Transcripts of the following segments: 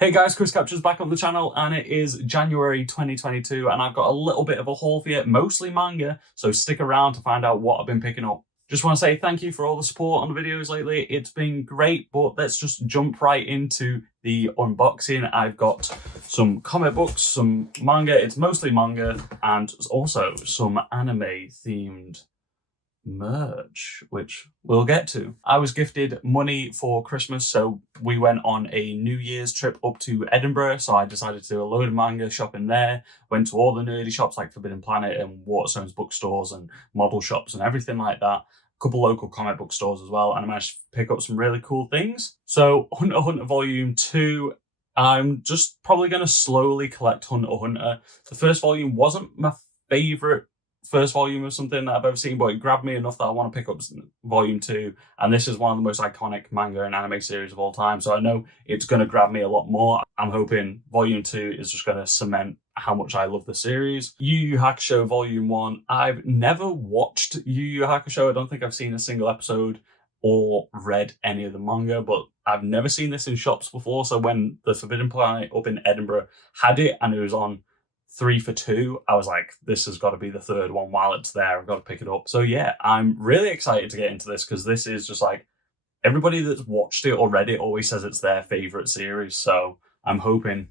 Hey guys, Chris Captures back on the channel, and it is January 2022, and I've got a little bit of a haul for you, mostly manga, so stick around to find out what I've been picking up. Just want to say thank you for all the support on the videos lately. It's been great, but let's just jump right into the unboxing. I've got some comic books, some manga, it's mostly manga, and also some anime-themed merch, which we'll get to. I was gifted money for Christmas, so we went on a New Year's trip up to Edinburgh, so I decided to do a load of manga shopping there, went to all the nerdy shops like Forbidden Planet and Waterstone's bookstores and model shops and everything like that. A couple local comic book stores as well, and I managed to pick up some really cool things. So Hunter x Hunter Volume 2, I'm just probably going to slowly collect Hunter x Hunter. The first volume wasn't my favourite first volume of something that I've ever seen, but it grabbed me enough that I want to pick up Volume 2, and this is one of the most iconic manga and anime series of all time, so I know it's going to grab me a lot more. I'm hoping Volume 2 is just going to cement how much I love the series. Yu Yu Hakusho Volume 1. I've never watched Yu Yu Hakusho. I don't think I've seen a single episode or read any of the manga, but I've never seen this in shops before, so when the Forbidden Planet up in Edinburgh had it and it was on 3 for 2, I was like, this has got to be the third one. While it's there, I've got to pick it up. So yeah, I'm really excited to get into this because this is just like, everybody that's watched it or read it always says it's their favorite series. So I'm hoping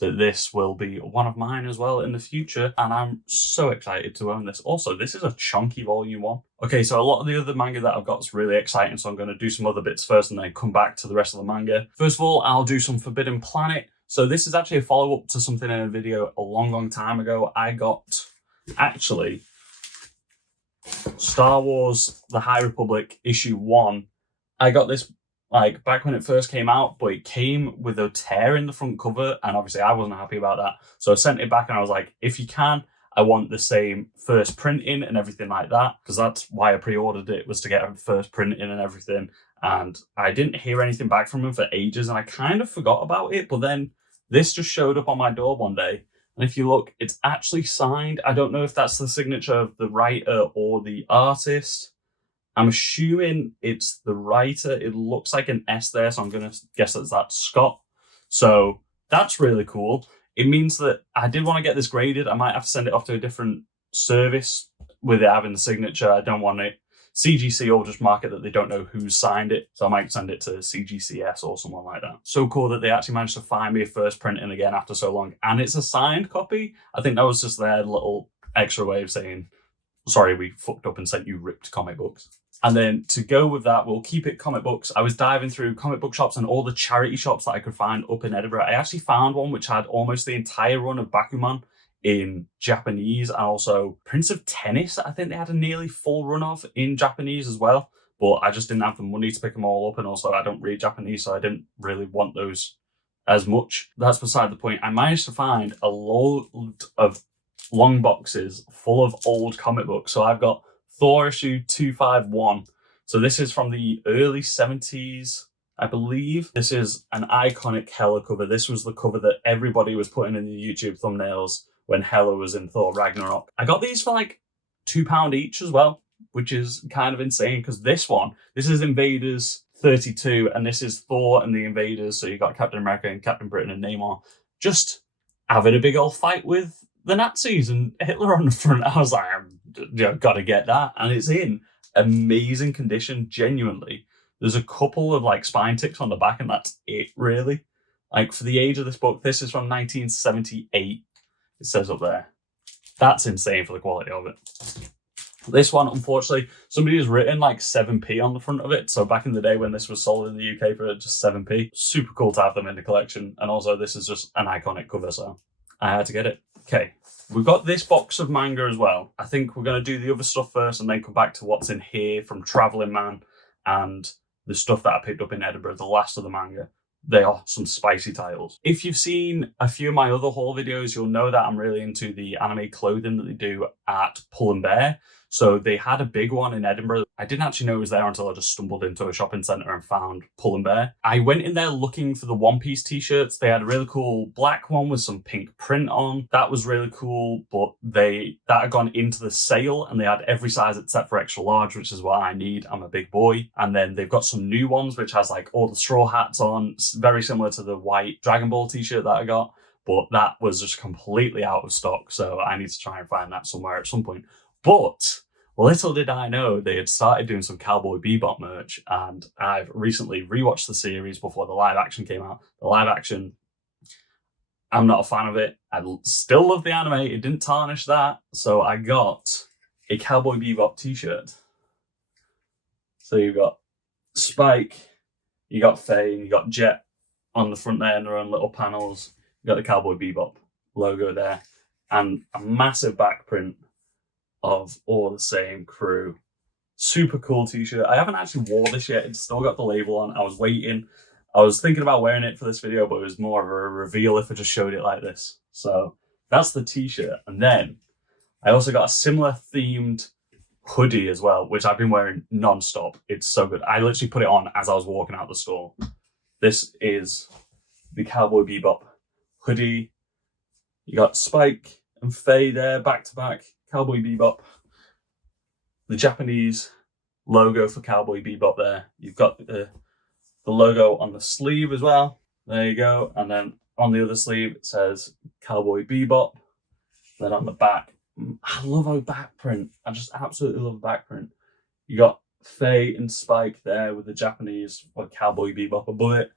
that this will be one of mine as well in the future, and I'm so excited to own this. Also, this is a chunky Volume 1. Okay, so a lot of the other manga that I've got is really exciting, so I'm going to do some other bits first and then come back to the rest of the manga. First of all, I'll do some Forbidden Planet. So this is actually a follow-up to something in a video a long time ago. I got, actually, Star Wars The High Republic issue 1. I got this like back when it first came out, but it came with a tear in the front cover, and obviously I wasn't happy about that. So I sent it back and I was like, if you can, I want the same first printing and everything like that, because that's why I pre-ordered it, was to get a first printing and everything. And I didn't hear anything back from him for ages, and I kind of forgot about it, but then this just showed up on my door one day, and if you look, it's actually signed. I don't know if that's the signature of the writer or the artist. I'm assuming it's the writer. It looks like an S there, so I'm going to guess that Scott. So that's really cool. It means that I did want to get this graded. I might have to send it off to a different service with it having the signature. I don't want it. CGC will just mark it that they don't know who signed it, so I might send it to CGCS or someone like that. So cool that they actually managed to find me a first printing again after so long, and it's a signed copy. I think that was just their little extra way of saying, sorry, we fucked up and sent you ripped comic books. And then to go with that, we'll keep it comic books. I was diving through comic book shops and all the charity shops that I could find up in Edinburgh. I actually found one which had almost the entire run of Bakuman in Japanese, and also Prince of Tennis, I think they had a nearly full run of in Japanese as well, but I just didn't have the money to pick them all up, and also I don't read Japanese, so I didn't really want those as much. That's beside the point. I managed to find a load of long boxes full of old comic books. So I've got Thor issue 251. So this is from the early 70s, I believe. This is an iconic Hela cover. This was the cover that everybody was putting in the YouTube thumbnails when Hela was in Thor Ragnarok. I got these for like £2 each as well, which is kind of insane, because this is Invaders 32, and this is Thor and the Invaders. So you got Captain America and Captain Britain and Namor just having a big old fight with the Nazis and Hitler on the front. I was like, I've got to get that. And it's in amazing condition, genuinely. There's a couple of like spine ticks on the back, and that's it, really. Like, for the age of this book, this is from 1978. It says up there. That's insane for the quality of it. This one, unfortunately, somebody has written like 7p on the front of it. So back in the day when this was sold in the UK for just 7p, super cool to have them in the collection. And also this is just an iconic cover, so I had to get it. Okay, we've got this box of manga as well. I think we're going to do the other stuff first and then come back to what's in here from Travelling Man and the stuff that I picked up in Edinburgh, the last of the manga. They are some spicy titles. If you've seen a few of my other haul videos, you'll know that I'm really into the anime clothing that they do at Pull and Bear. So they had a big one in Edinburgh. I didn't actually know it was there until I just stumbled into a shopping centre and found Pull and Bear. I went in there looking for the One Piece t-shirts. They had a really cool black one with some pink print on. That was really cool, but that had gone into the sale and they had every size except for extra large, which is what I need. I'm a big boy. And then they've got some new ones, which has like all the straw hats on, very similar to the white Dragon Ball t-shirt that I got. But that was just completely out of stock, so I need to try and find that somewhere at some point. But little did I know they had started doing some Cowboy Bebop merch, and I've recently rewatched the series before the live action came out. The live action, I'm not a fan of it. I still love the anime. It didn't tarnish that, so I got a Cowboy Bebop t-shirt. So you've got Spike, you got Faye, and you got Jet on the front there in their own little panels. You got the Cowboy Bebop logo there, and a massive back print of all the same crew. Super cool t-shirt. I haven't actually wore this yet. It's still got the label on. I was waiting. I was thinking about wearing it for this video, but it was more of a reveal if I just showed it like this. So that's the t-shirt. And then I also got a similar themed hoodie as well, which I've been wearing non-stop. It's so good. I literally put it on as I was walking out the store. This is the Cowboy Bebop hoodie. You got Spike and Faye there back to back. Cowboy Bebop. The Japanese logo for Cowboy Bebop there. You've got the logo on the sleeve as well. There you go. And then on the other sleeve it says Cowboy Bebop. Then on the back, I love a back print. I just absolutely love the back print. You got Faye and Spike there with the Japanese or Cowboy Bebop above it.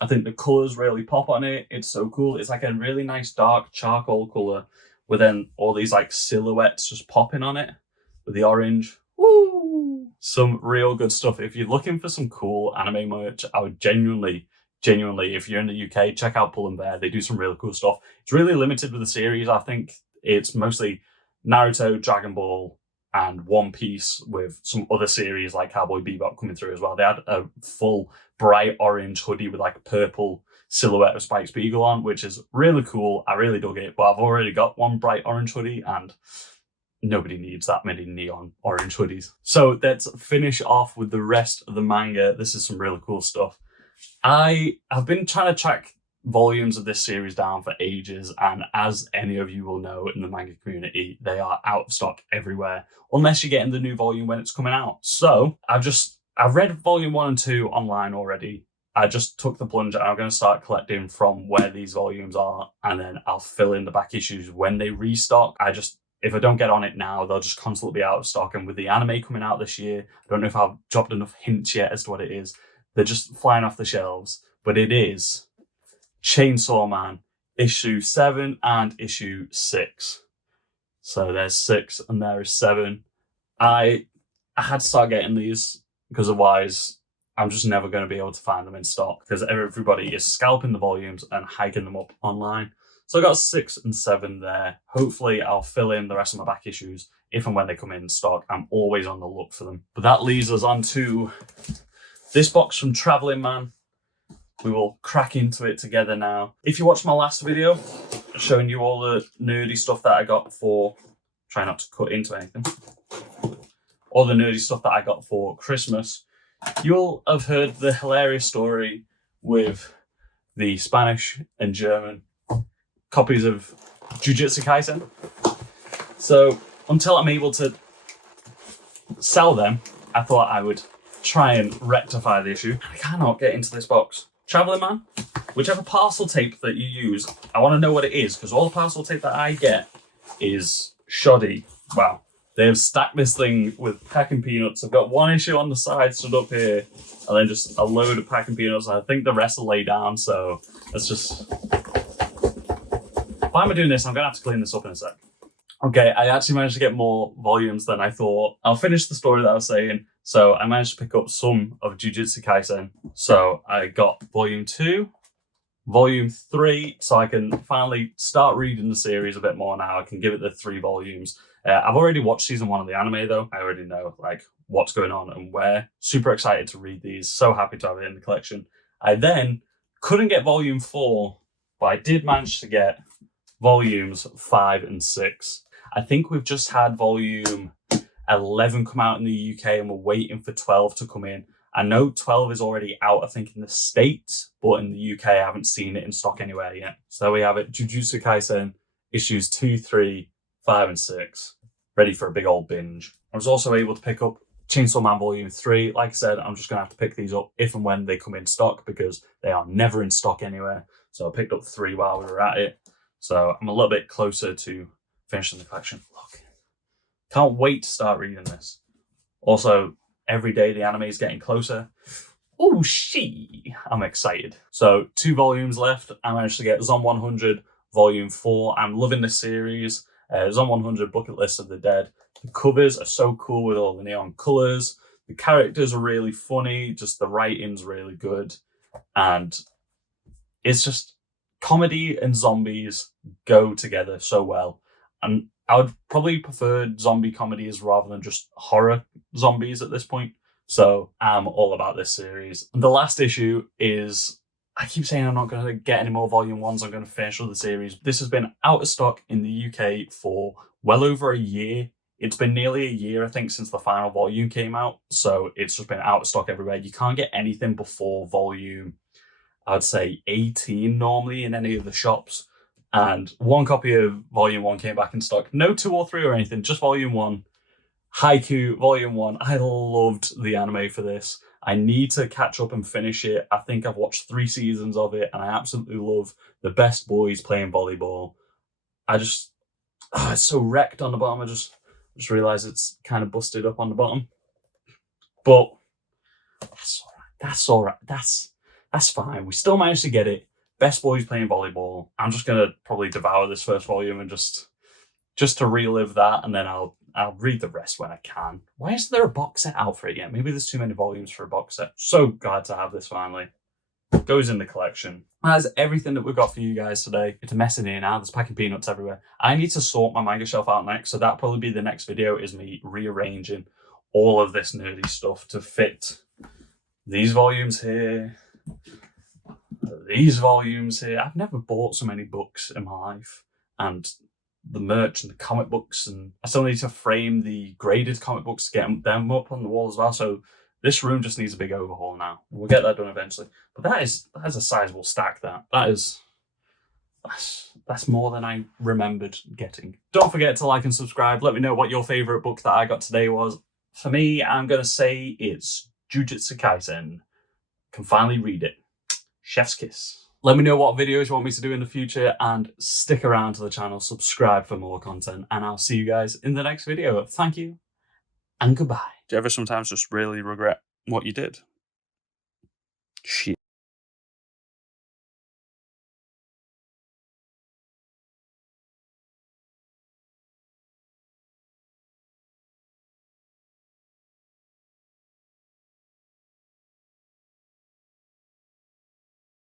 I think the colours really pop on it. It's so cool. It's like a really nice dark charcoal colour with then all these like silhouettes just popping on it with the orange. Woo! Some real good stuff. If you're looking for some cool anime merch, I would genuinely, if you're in the UK, check out Pull and Bear. They do some really cool stuff. It's really limited with the series. I think it's mostly Naruto, Dragon Ball, and One Piece with some other series like Cowboy Bebop coming through as well. They had a full bright orange hoodie with like a purple silhouette of Spike Spiegel on, which is really cool. I really dug it, but I've already got one bright orange hoodie and nobody needs that many neon orange hoodies. So let's finish off with the rest of the manga. This is some really cool stuff. I have been trying to track volumes of this series down for ages, and as any of you will know in the manga community, they are out of stock everywhere unless you're getting the new volume when it's coming out. So I've read volume 1 and 2 online already. I just took the plunge and I'm going to start collecting from where these volumes are, and then I'll fill in the back issues when they restock. If I don't get on it now, they'll just constantly be out of stock. And with the anime coming out this year, I don't know if I've dropped enough hints yet as to what it is. They're just flying off the shelves, but it is Chainsaw Man issue 7 and issue 6. So there's 6 and there is 7. I had to start getting these because otherwise I'm just never going to be able to find them in stock because everybody is scalping the volumes and hiking them up online. So I got 6 and 7 there. Hopefully I'll fill in the rest of my back issues if and when they come in stock. I'm always on the look for them. But that leads us on to this box from Traveling Man. We will crack into it together now. If you watched my last video showing you all the nerdy stuff that I got for, try not to cut into anything, all the nerdy stuff that I got for Christmas, you'll have heard the hilarious story with the Spanish and German copies of Jujutsu Kaisen. So until I'm able to sell them, I thought I would try and rectify the issue. I cannot get into this box. Traveling Man, whichever parcel tape that you use, I want to know what it is, because all the parcel tape that I get is shoddy. Wow. They have stacked this thing with packing peanuts. I've got one issue on the side stood up here, and then just a load of packing peanuts. I think the rest will lay down, so let's just... Why am I doing this? I'm going to have to clean this up in a sec. Okay, I actually managed to get more volumes than I thought. I'll finish the story that I was saying. So I managed to pick up some of Jujutsu Kaisen. So I got volume 2, volume 3, so I can finally start reading the series a bit more now. I can give it the 3 volumes. I've already watched season 1 of the anime though. I already know like what's going on and where. Super excited to read these. So happy to have it in the collection. I then couldn't get volume 4, but I did manage to get volumes 5 and 6. I think we've just had volume 11 come out in the UK, and we're waiting for 12 to come in. I know 12 is already out, I think, in the States, but in the UK, I haven't seen it in stock anywhere yet. So we have it, Jujutsu Kaisen, issues 2, 3, 5, and 6, ready for a big old binge. I was also able to pick up Chainsaw Man Volume 3. Like I said, I'm just going to have to pick these up if and when they come in stock, because they are never in stock anywhere. So I picked up 3 while we were at it. So I'm a little bit closer to finishing the collection. Look, can't wait to start reading this. Also, every day the anime is getting closer. Oh, I'm excited. So 2 volumes left. I managed to get Zom 100 Volume 4. I'm loving this series. Zom 100 Bucket List of the Dead. The covers are so cool with all the neon colors. The characters are really funny. Just the writing's really good. And it's just comedy and zombies go together so well. And I would probably prefer zombie comedies rather than just horror zombies at this point. So I'm all about this series. And the last issue is, I keep saying I'm not going to get any more Volume 1s. I'm going to finish all the series. This has been out of stock in the UK for well over a year. It's been nearly a year, I think, since the final volume came out. So it's just been out of stock everywhere. You can't get anything before volume, I'd say 18 normally in any of the shops. And 1 copy of Volume 1 came back in stock. No 2 or 3 or anything, just Volume 1. Haiku Volume 1. I loved the anime for this. I need to catch up and finish it. I think I've watched 3 seasons of it, and I absolutely love the best boys playing volleyball. it's so wrecked on the bottom. I just realised it's kind of busted up on the bottom. But that's all right. That's fine. We still managed to get it. Best boys playing volleyball. I'm just going to probably devour this first volume and just to relive that, and then I'll read the rest when I can. Why isn't there a box set out for it yet? Maybe there's too many volumes for a box set. So glad to have this finally. Goes in the collection. That's everything that we've got for you guys today. It's a mess in here now. There's packing peanuts everywhere. I need to sort my manga shelf out next, so that'll probably be the next video, is me rearranging all of this nerdy stuff to fit these volumes here, these volumes here. I've never bought so many books in my life, and the merch and the comic books, and I still need to frame the graded comic books to get them up on the wall as well. So this room just needs a big overhaul now. We'll get that done eventually. But that's a sizable stack. That's more than I remembered getting. Don't forget to like and subscribe. Let me know what your favorite book that I got today was. For me, I'm gonna say it's Jujutsu Kaisen. Can finally read it. Chef's kiss. Let me know what videos you want me to do in the future, and stick around to the channel, subscribe for more content, and I'll see you guys in the next video. Thank you, and goodbye. Do you ever sometimes just really regret what you did? Shit.